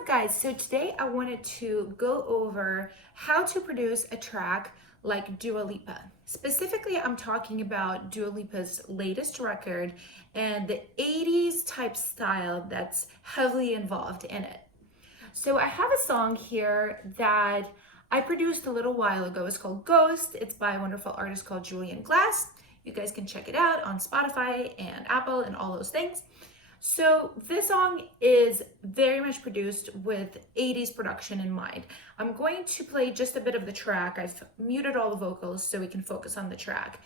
up, guys? So today I wanted to go over how to produce a track like Dua Lipa. Specifically, I'm talking about Dua Lipa's latest record and the 80s type style that's heavily involved in it. So I have a song here that I produced a little while ago. It's called Ghost. It's by a wonderful artist called Julian Glass. You guys can check it out on Spotify and Apple and all those things. So this song is very much produced with 80s production in mind. I'm going to play just a bit of the track. I've muted all the vocals so we can focus on the track.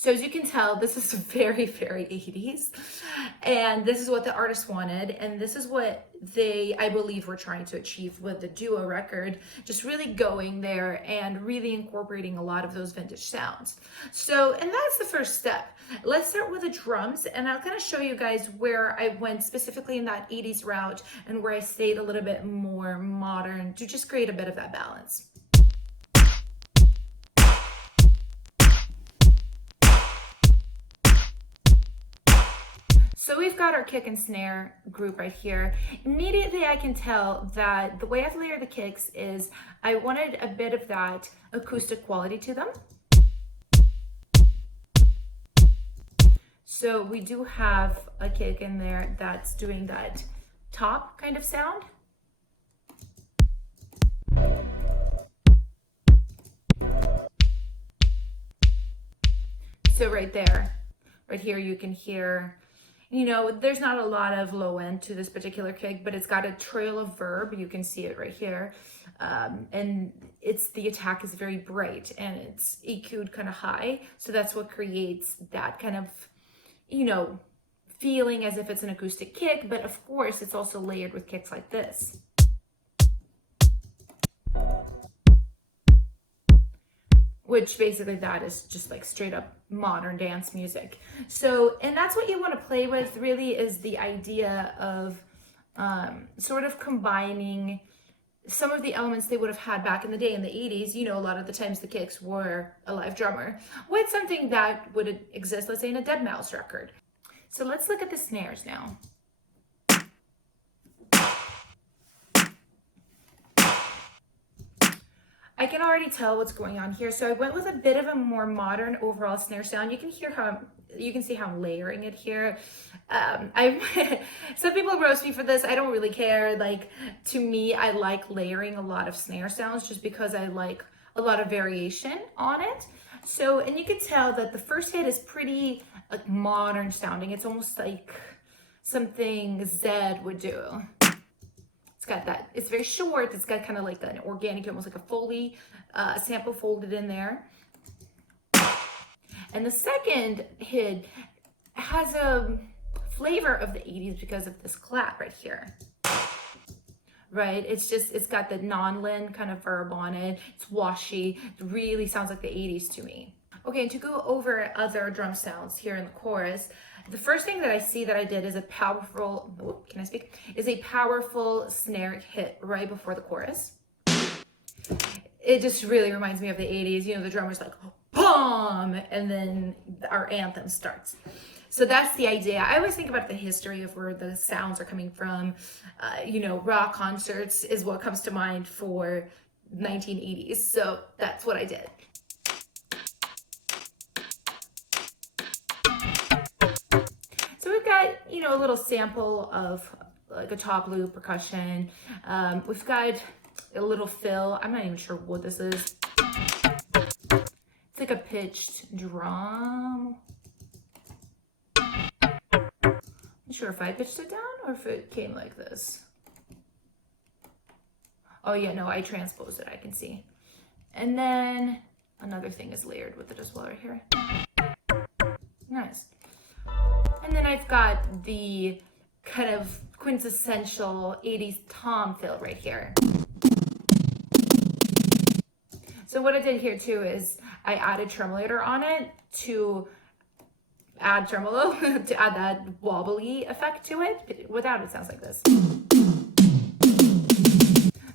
So as you can tell, this is very, very 80s. And this is what the artist wanted. And this is what they, I believe, were trying to achieve with the Dua record. Just really going there and really incorporating a lot of those vintage sounds. So, and that's the first step. Let's start with the drums. And I'll kind of show you guys where I went specifically in that 80s route and where I stayed a little bit more modern to just create a bit of that balance. So we've got our kick and snare group right here. Immediately I can tell that the way I've layered the kicks is I wanted a bit of that acoustic quality to them. So we do have a kick in there that's doing that top kind of sound. So right there, right here you can hear, you know, there's not a lot of low end to this particular kick, but it's got a trail of verb. You can see it right here. And the attack is very bright and it's EQ'd kind of high. So that's what creates that kind of, you know, feeling as if it's an acoustic kick, but of course it's also layered with kicks like this. Which basically that is just like straight up modern dance music. So, and that's what you want to play with really is the idea of sort of combining some of the elements they would have had back in the day in the 80s. You know, a lot of the times the kicks were a live drummer with something that would exist, let's say in a deadmau5 record. So let's look at the snares now. I can already tell what's going on here. So I went with a bit of a more modern overall snare sound. You can hear how, you can see how I'm layering it here. Some people roast me for this. I don't really care. Like, to me, I like layering a lot of snare sounds just because I like a lot of variation on it. So, and you can tell that the first hit is pretty like modern sounding. It's almost like something Zed would do. Got that, it's very short, it's got kind of like an organic, almost like a Foley sample folded in there. And the second hit has a flavor of the 80s because of this clap right here. Right, it's got the non-lin kind of verb on it, it's washy, it really sounds like the 80s to me. Okay, and to go over other drum sounds here in the chorus, the first thing that I see that I did is a powerful, is a powerful snare hit right before the chorus. It just really reminds me of the 80s. You know, the drummer's like, boom, and then our anthem starts. So that's the idea. I always think about the history of where the sounds are coming from. You know, rock concerts is what comes to mind for 1980s. So that's what I did. You know, a little sample of like a top loop percussion. We've got a little fill. I'm not even sure what this is. It's like a pitched drum. I'm not sure if I pitched it down or if it came like this. Oh yeah, no, I transposed it, I can see. And then another thing is layered with it as well right here. Nice. And then I've got the kind of quintessential 80s tom fill right here. So what I did here too is I added tremolator on it to add tremolo, to add that wobbly effect to it. Without it sounds like this.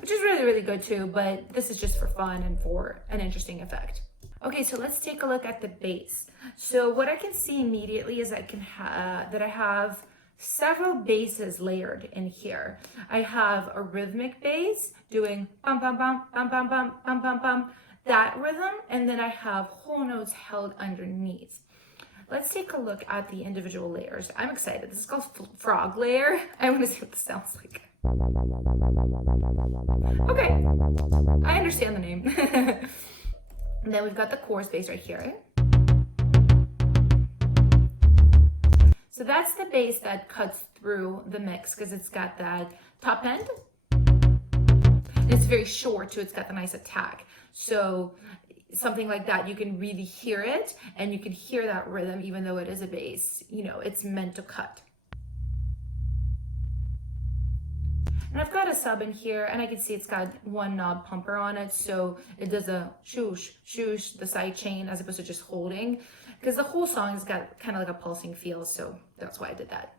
which is really, really good too, but this is just for fun and for an interesting effect. Okay, so let's take a look at the bass. So what I can see immediately is that I have several basses layered in here. I have a rhythmic bass doing bum bum bum bum bum bum bum bum bum, that rhythm, and then I have whole notes held underneath. Let's take a look at the individual layers. I'm excited. This is called frog layer. I want to see what this sounds like. Okay, I understand the name. And then we've got the chorus bass right here. So that's the bass that cuts through the mix because it's got that top end. And it's very short too, it's got the nice attack. So something like that, you can really hear it and you can hear that rhythm even though it is a bass, you know, it's meant to cut. And I've got a sub in here and I can see it's got one knob pumper on it. So it does a shoosh, shoosh, the side chain as opposed to just holding. Because the whole song has got kind of like a pulsing feel. So that's why I did that.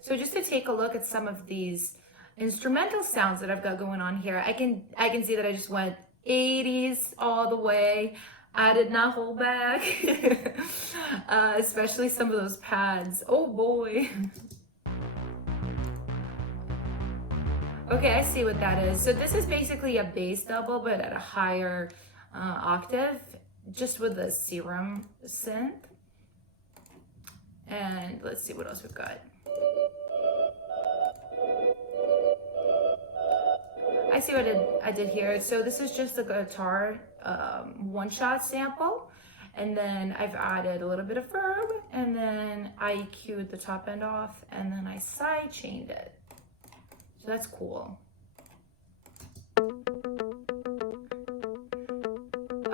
So just to take a look at some of these instrumental sounds that I've got going on here, I can see that I just went 80s all the way. I did not hold back, especially some of those pads. Oh boy. Okay, I see what that is. So this is basically a bass double, but at a higher octave, just with the Serum synth. And let's see what else we've got. I see what I did here. So this is just a guitar one-shot sample, and then I've added a little bit of verb, and then I EQ'd the top end off, and then I side chained it. So that's cool.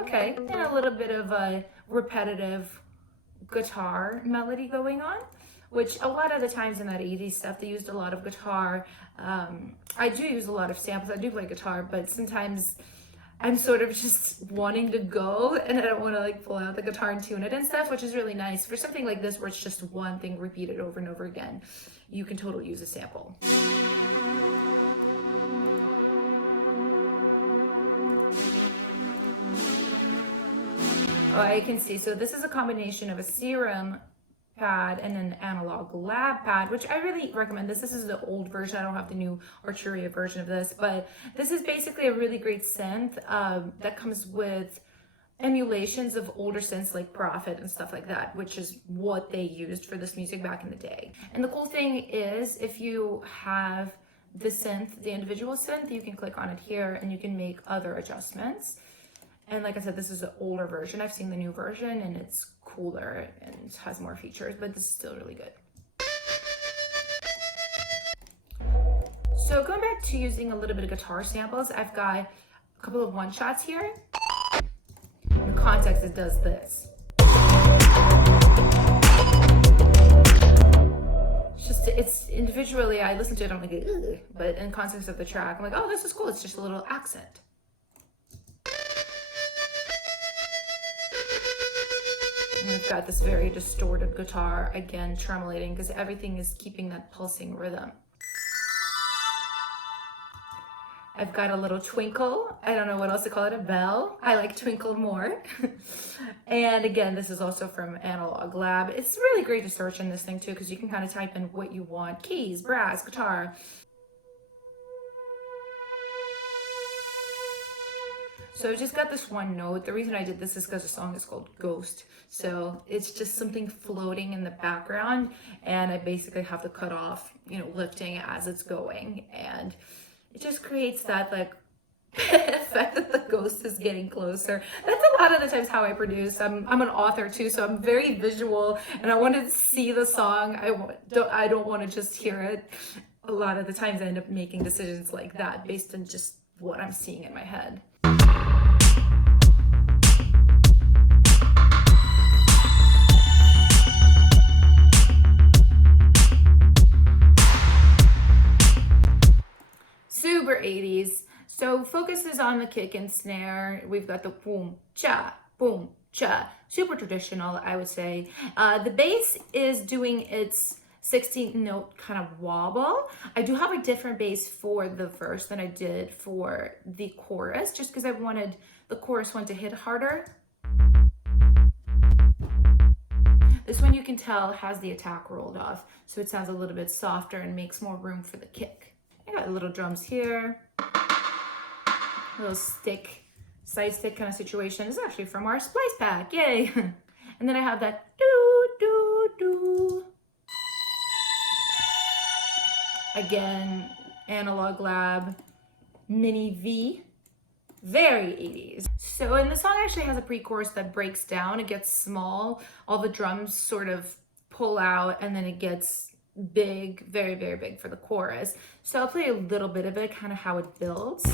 Okay, and a little bit of a repetitive guitar melody going on, which a lot of the times in that 80s stuff, they used a lot of guitar. I do use a lot of samples. I do play guitar, but sometimes I'm sort of just wanting to go and I don't want to like pull out the guitar and tune it and stuff, which is really nice. For something like this where it's just one thing repeated over and over again, you can totally use a sample. Oh, I can see. So this is a combination of a Serum pad and an analog lab pad, which I really recommend this. This is the old version. I don't have the new Arturia version of this, but this is basically a really great synth that comes with emulations of older synths like Prophet and stuff like that, which is what they used for this music back in the day. And the cool thing is if you have the synth, the individual synth, you can click on it here and you can make other adjustments. And like I said, this is the older version. I've seen the new version and it's cooler and has more features, but this is still really good. So going back to using a little bit of guitar samples, I've got a couple of one-shots here. In context, it does this. It's individually, I listen to it, I'm like, ugh, but in context of the track, I'm like, oh, this is cool. It's just a little accent. And we've got this very distorted guitar, again, tremolating because everything is keeping that pulsing rhythm. I've got a little twinkle. I don't know what else to call it, a bell. I like twinkle more. And again, this is also from Analog Lab. It's really great to search in this thing too because you can kind of type in what you want. Keys, brass, guitar. So I just got this one note. The reason I did this is because the song is called Ghost. So it's just something floating in the background and I basically have to cut off, lifting as it's going. And it just creates that like effect that the ghost is getting closer. That's a lot of the times how I produce. I'm an author too, so I'm very visual and I want to see the song. I don't want to just hear it. A lot of the times I end up making decisions like that based on just what I'm seeing in my head. Super 80s. So focus is on the kick and snare. We've got the boom, cha, boom, super traditional, I would say. The bass is doing its 16th note kind of wobble. I do have a different bass for the verse than I did for the chorus, just because I wanted the chorus one to hit harder. This one you can tell has the attack rolled off, so it sounds a little bit softer and makes more room for the kick. I got little drums here, a little stick, side stick kind of situation. This is actually from our splice pack, yay! And then I have that doo doo doo. Again, Analog Lab, Mini V, very 80s. So, and the song actually has a pre-chorus that breaks down. It gets small, all the drums sort of pull out, and then it gets big, very, very big for the chorus. So I'll play a little bit of it, kind of how it builds.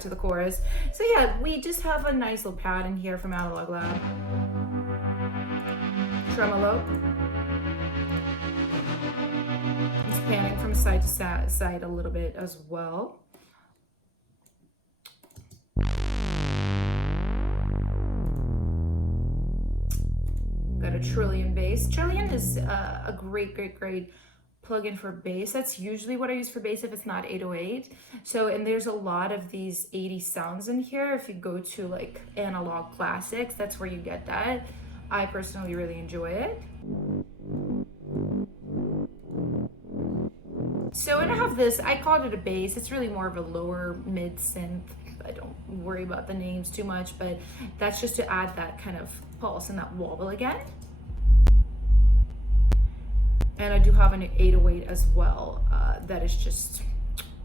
To the chorus. So yeah, we just have a nice little pad in here from Analog Lab. Tremolo. It's panning from side to side a little bit as well. Got a Trillion bass. Trillion is a great plug-in for bass. That's usually what I use for bass if it's not 808. So, and there's a lot of these 80 sounds in here. If you go to like Analog Classics, that's where you get that. I personally really enjoy it. So, and I have this, I called it a bass. It's really more of a lower mid synth. I don't worry about the names too much, but that's just to add that kind of pulse and that wobble again. And I do have an 808 as well that is just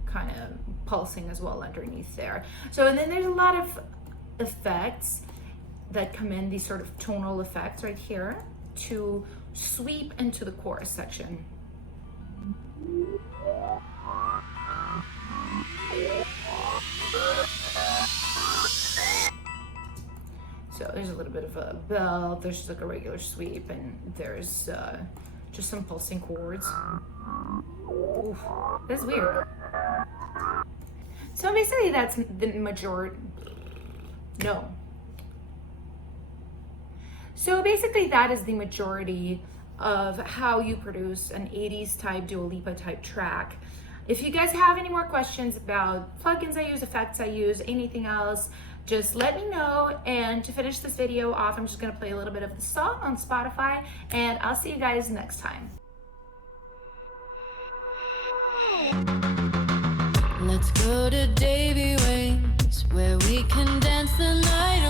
kind of pulsing as well underneath there. So, and then there's a lot of effects that come in, these sort of tonal effects right here to sweep into the chorus section. So there's a little bit of a bell, there's just like a regular sweep, and there's just some pulsing chords. Oof, that's weird. So basically that's the majority, no. So basically that is the majority of how you produce an 80s type Dua Lipa type track. If you guys have any more questions about plugins I use, effects I use, anything else, just let me know. And to finish this video off, I'm just gonna play a little bit of the song on Spotify, and I'll see you guys next time. Let's go to Davy Wings, where we can dance the night